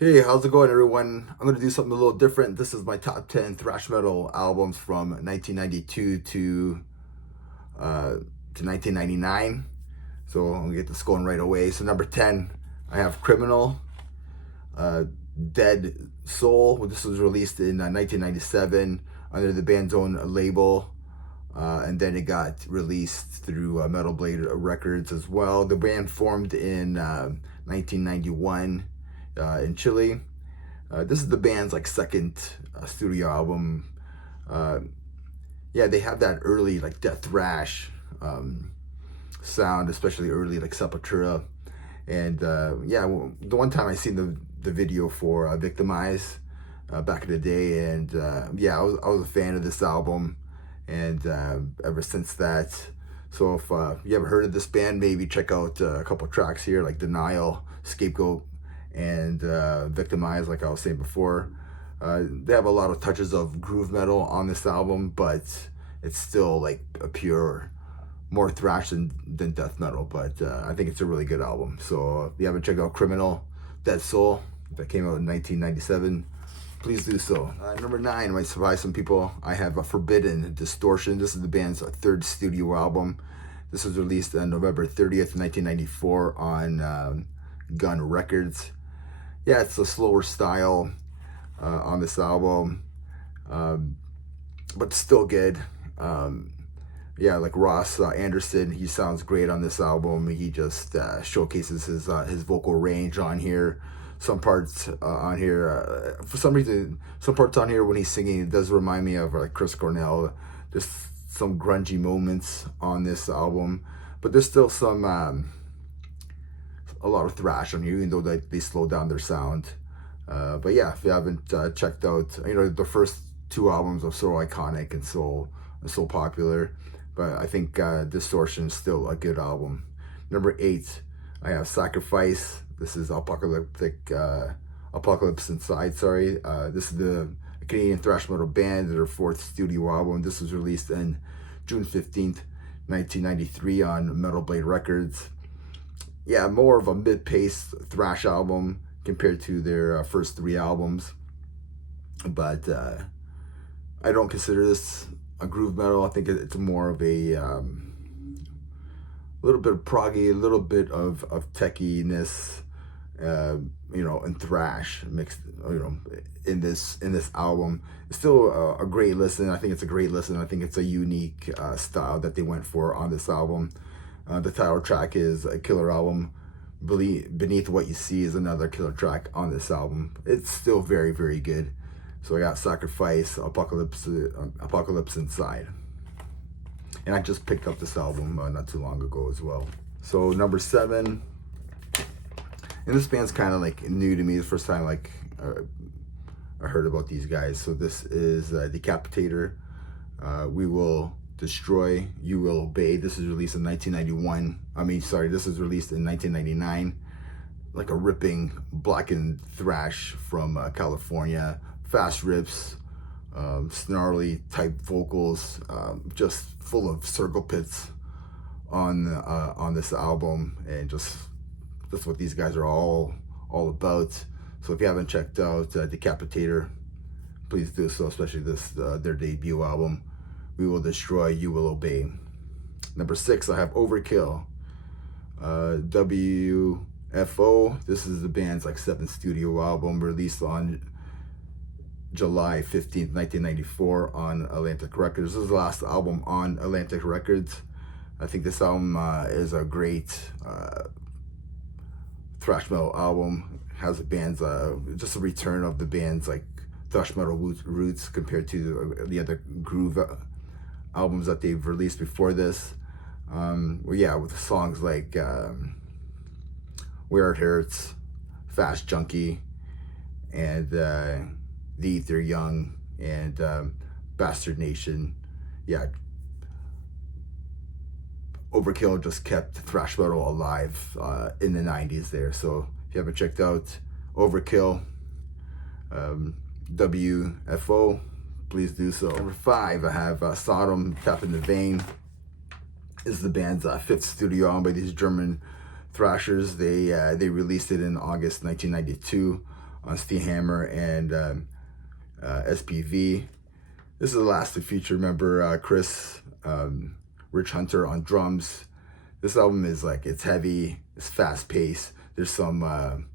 Hey, how's it going, everyone? I'm going to do something a little different. This is my top 10 thrash metal albums from 1992 uh, to 1999. So I'm going to get this going right away. So number 10, I have Criminal, uh, Dead Soul. Well, this was released in 1997 under the band's own label. And then it got released through Metal Blade Records as well. The band formed in 1991 in Chile. This is the band's like second studio album. Uh, yeah, they have that early like death thrash sound, especially early like Sepultura. And yeah, the one time I seen the video for Victimize back in the day, and yeah, I was a fan of this album, and ever since that. So if you haven't heard of this band, maybe check out a couple tracks here like Denial, Scapegoat, and Victimize, like I was saying before. They have a lot of touches of groove metal on this album, but it's still like a pure, more thrash than death metal. But I think it's a really good album. So if you haven't checked out Criminal, Dead Soul, that came out in 1997, please do so. Number 9 might surprise some people. I have a Forbidden, Distortion. This is the band's third studio album. This was released on November 30th, 1994 on Gun Records. Yeah, it's a slower style on this album, but still good. Yeah, like Ross Anderson, he sounds great on this album. He just showcases his vocal range on here. Some parts on here, for some reason, some parts on here when he's singing, it does remind me of like Chris Cornell. Just some grungy moments on this album, but there's still some a lot of thrash on here, even though they slow down their sound. But yeah, if you haven't checked out, the first two albums are so iconic and so popular. But I think Distortion is still a good album. Number 8, I have Sacrifice. This is Apocalypse Inside. Sorry, this is the Canadian thrash metal band, their fourth studio album. This was released in June 15th, 1993 on Metal Blade Records. Yeah, more of a mid-paced thrash album compared to their first 3 albums. But I don't consider this a groove metal. I think it's more of a little bit of proggy, a little bit of techiness, and thrash mixed, in this album. It's still a great listen. I think it's a great listen. I think it's a unique style that they went for on this album. The title track is a killer album. Beneath What You See is another killer track on this album. It's still very, very good. So I got Sacrifice, Apocalypse Inside. And I just picked up this album not too long ago as well. So number 7, and this band's kind of like new to me. The first time like I heard about these guys. So this is Decapitator. We Will Destroy, You Will Obey. This is released in 1991. This is released in 1999. Like a ripping blackened thrash from California. Fast rips, snarly type vocals, just full of circle pits on this album, and just what these guys are all about. So if you haven't checked out Decapitator, please do so, especially this their debut album, We Will Destroy, You Will Obey. Number 6, I have Overkill, WFO. This is the band's like 7th studio album, released on July 15th, 1994 on Atlantic Records. This is the last album on Atlantic Records. I think this album is a great thrash metal album. Has the band's just a return of the band's like thrash metal roots compared to the other groove albums that they've released before this. With songs like Where It Hurts, Fast Junkie, and The Ether Young, and Bastard Nation. Yeah, Overkill just kept thrash metal alive in the 90s there. So if you haven't checked out Overkill, WFO, please do so. Number 5, I have Sodom Tap in the Vein. This is the band's 5th studio album by these German thrashers. They released it in August 1992 on Hammer and SPV. This is the last to feature member Chris Rich Hunter on drums. This album is like, it's heavy, it's fast paced. There's some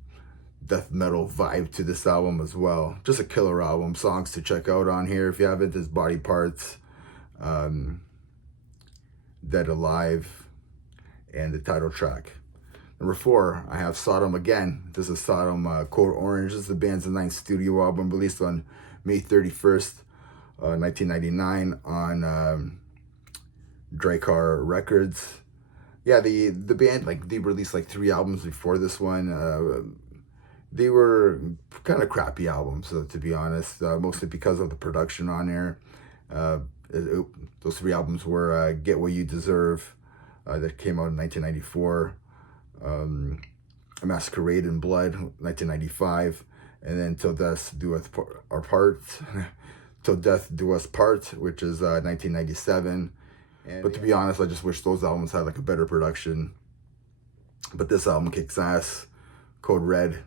death metal vibe to this album as well. Just a killer album. Songs to check out on here if you haven't: there's Body Parts, Dead Alive, and the title track. Number 4, I have Sodom again. This is Sodom Code Orange. This is the band's 9th studio album, released on May 31st, 1999 on Dracar Records. Yeah, the band, like, they released like 3 albums before this one. They were kind of crappy albums, to be honest, mostly because of the production on there. Those 3 albums were Get What You Deserve, that came out in 1994, A Masquerade in Blood, 1995, and then Till Death Do Us Part, Till Death Do Us Part, which is 1997. But to be honest, I just wish those albums had like a better production. But this album kicks ass. Code Red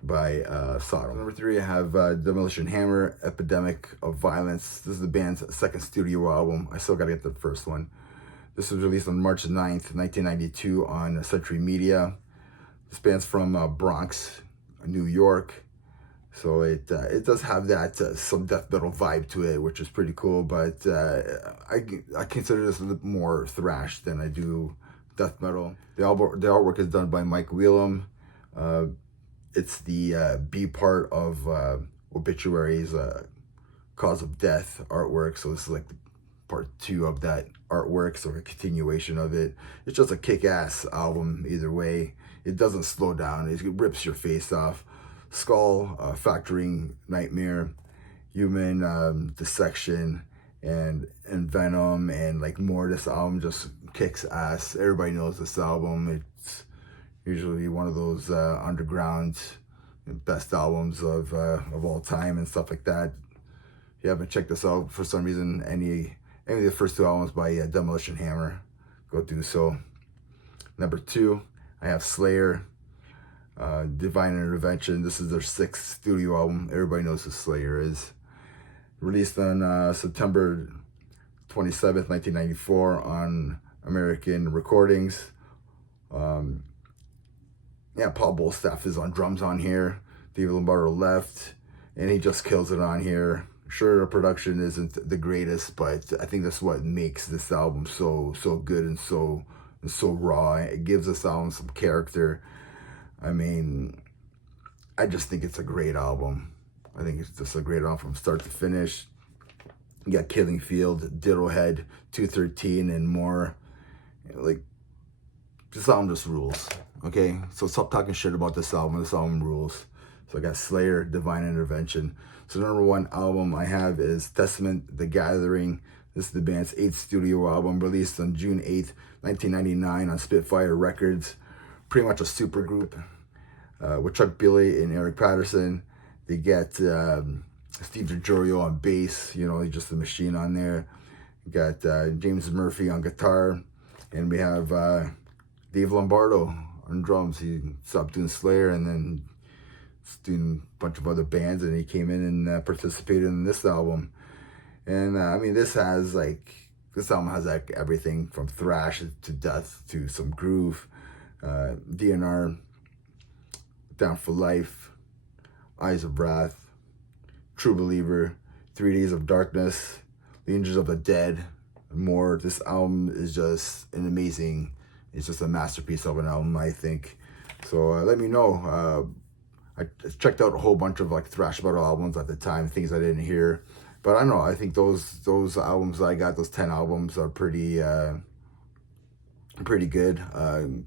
by Sodom. Number 3, I have Demolition Hammer, Epidemic of Violence. This is the band's 2nd studio album. I still gotta get the first one. This was released on March 9th, 1992 on Century Media. This band's from Bronx, New York. So it does have that some death metal vibe to it, which is pretty cool. But I consider this a little more thrash than I do death metal. The artwork is done by Mike Wheelam. It's the B part of Obituary's Cause of Death artwork. So this is like part 2 of that artwork, so a continuation of it. It's just a kick-ass album either way. It doesn't slow down. It rips your face off. Skull, Factoring Nightmare, Human Dissection, and Venom, and like more. This album just kicks ass. Everybody knows this album. It's usually one of those underground best albums of all time and stuff like that. If you haven't checked this out for some reason, any of the first 2 albums by Demolition Hammer, go do so. Number 2, I have Slayer, Divine Intervention. This is their 6th studio album. Everybody knows who Slayer is. Released on September 27th, 1994 on American Recordings. Yeah, Paul Bolstaff is on drums on here. David Lombardo left, and he just kills it on here. Sure, the production isn't the greatest, but I think that's what makes this album so good and so raw. It gives this album some character. I mean, I just think it's a great album. I think it's just a great album from start to finish. You got Killing Field, Diddlehead, 213, and more. Like, this album just rules. Okay, so stop talking shit about this album. This album rules. So I got Slayer, Divine Intervention. So number 1 album I have is Testament, The Gathering. This is the band's 8th studio album, released on June 8th, 1999 on Spitfire Records. Pretty much a super group with Chuck Billy and Eric Patterson. They get Steve DiGiorgio on bass. You know, he's just a machine on there. You got James Murphy on guitar. And we have Dave Lombardo on drums. He stopped doing Slayer and then doing a bunch of other bands, and he came in and participated in this album. And I mean, this album has like everything from thrash to death to some groove. DNR, Down for Life, Eyes of Wrath, True Believer, 3 Days of Darkness, The Angels of the Dead, and more. This album is just an amazing, it's just a masterpiece of an album, I think. So let me know. I checked out a whole bunch of like thrash metal albums at the time, things I didn't hear. But I don't know, I think those albums I got, those 10 albums, are pretty good.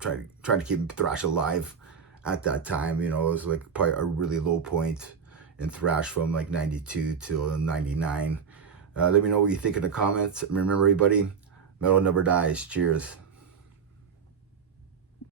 Trying to keep thrash alive at that time. You know, it was like probably a really low point in thrash from like 92 till 99. Let me know what you think in the comments. Remember, everybody, metal never dies. Cheers.